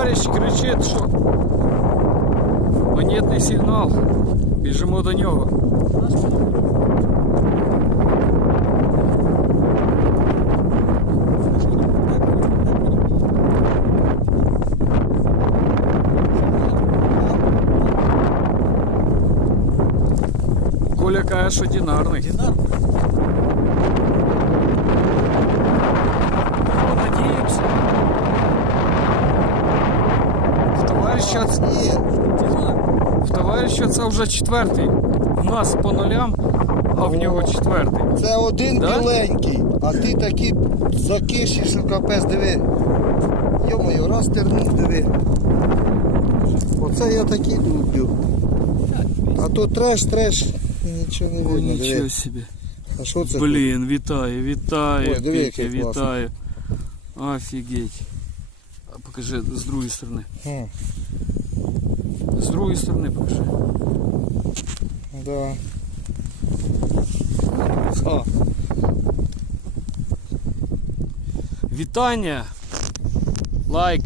Товариш кричить, що монетний сигнал. Біжимо до нього. Коля каже, що динарний. Динар. Товариша, Ні, в товариша це вже четвертий. У нас по нулям, а в нього четвертий. це один Да? біленький, а ти такі закиші, що капець, диви. Йо-моє, раз тернув, диви. Оце я такі люблю. А то треш, треш, і нічого не О, видно, нічого диви. собі. А що це? Блін, вітаю, вітаю, Ой, диви, Петя, який класний. вітаю. Офігеть. А покажи з другої сторони. Хм, З другої сторони покажи. да. О. Вітання. Лайк.